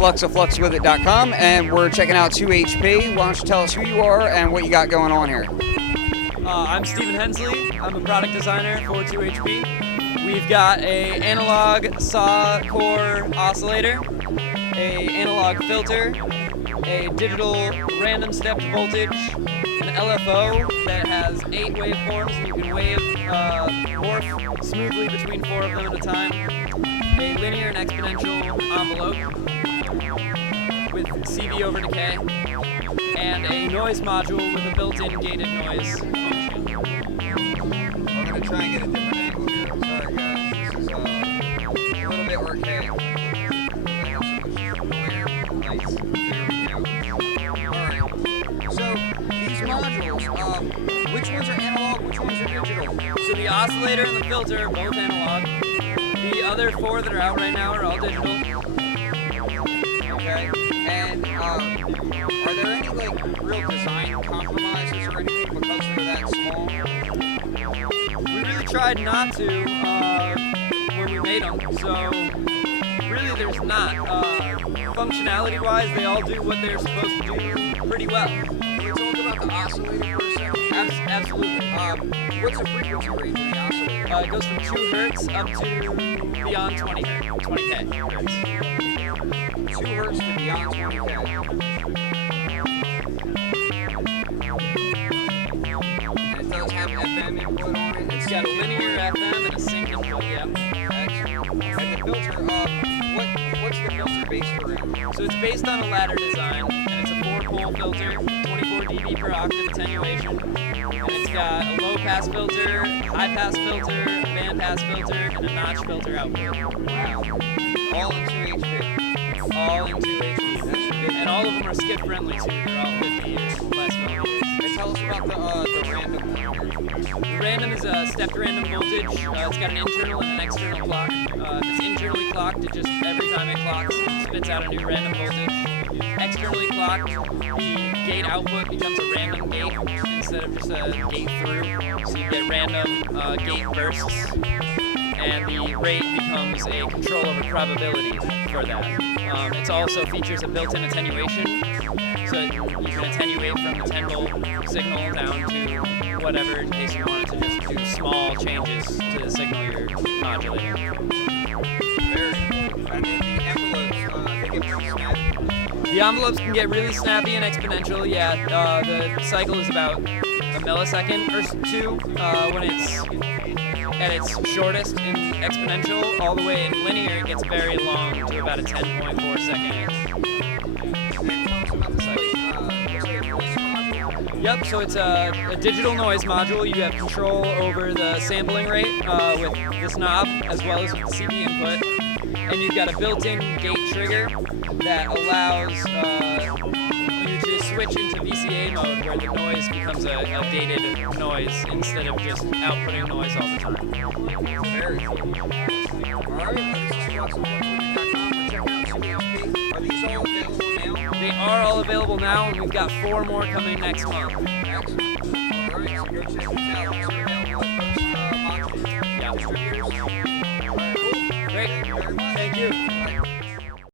Flux of Fluxwithit.com, and we're checking out 2HP. Why don't you tell us who you are and what you got going on here? I'm Stephen Hensley. I'm a product designer for 2HP. We've got a analog saw core oscillator, a analog filter, a digital random stepped voltage, an LFO that has 8 waveforms and you can morph smoothly between 4 of them at a time, a linear and exponential envelope with CV over decay, and a noise module with a built-in gated noise function. We're going to try and get a different angle here. Sorry guys, this is a little bit archaic. Nice. There we go. Alright, so these modules, which ones are analog, which ones are digital? So the oscillator and the filter are both analog. The other 4 that are out right now are all digital. Okay, and are there any real design compromises or anything because they're that small? We really tried not to when we made them, so really there's not. Functionality-wise, they all do what they're supposed to do pretty well. Can you talk about the oscillator for a second? Absolutely. What's the frequency range of the oscillator? It goes from 2 hertz up to beyond 20 hertz, 20k hertz. 2 hertz to beyond 20k. And it does have FM input on it. It's got a linear FM and a sync input, yeah. Excellent. And the filter, what's the filter based around? So it's based on a ladder design, and it's a 4-pole filter, 24 dB per octave attenuation, and it's got a low-pass filter, high-pass filter, a band-pass filter, and a notch filter output. Wow. All in 2HP. All in 2HP. That's good. And all of them are skip-friendly, too. They're all 50 years, less millimeters. And tell us about the random one. The random is a stepped random voltage. It's got an internal and an external clock. If it's internally clocked, it just, every time it clocks, it spits out a new random voltage. Externally clocked, the gate output becomes a random gate instead of just a gate through. So you get random gate bursts, and the rate becomes a control over probability for that. It also features a built-in attenuation, so you can attenuate from the 10-volt signal down to whatever in case you wanted to just do small changes to the signal you're modulating. Very cool. And then the envelopes, they get pretty snappy. The envelopes can get really snappy and exponential, yeah. The cycle is about a millisecond or 2 when it's at its shortest in exponential. All the way in linear, it gets very long to about a 10.4 second. Yep, so it's a digital noise module. You have control over the sampling rate with this knob as well as with the CV input. And you've got a built-in gate trigger that allows you to switch into VCA mode where the noise becomes a gated noise instead of just outputting noise all the time. Very cool. Alright, this is Fluxwithit.com. We're checking out 2HP. Are these all available now? They are all available now, and we've got 4 more coming next month. Excellent. Alright, so go check these out. These are available at most modules. Yeah. Distributors. Alright, cool. Great. Thank you very much. Thank you.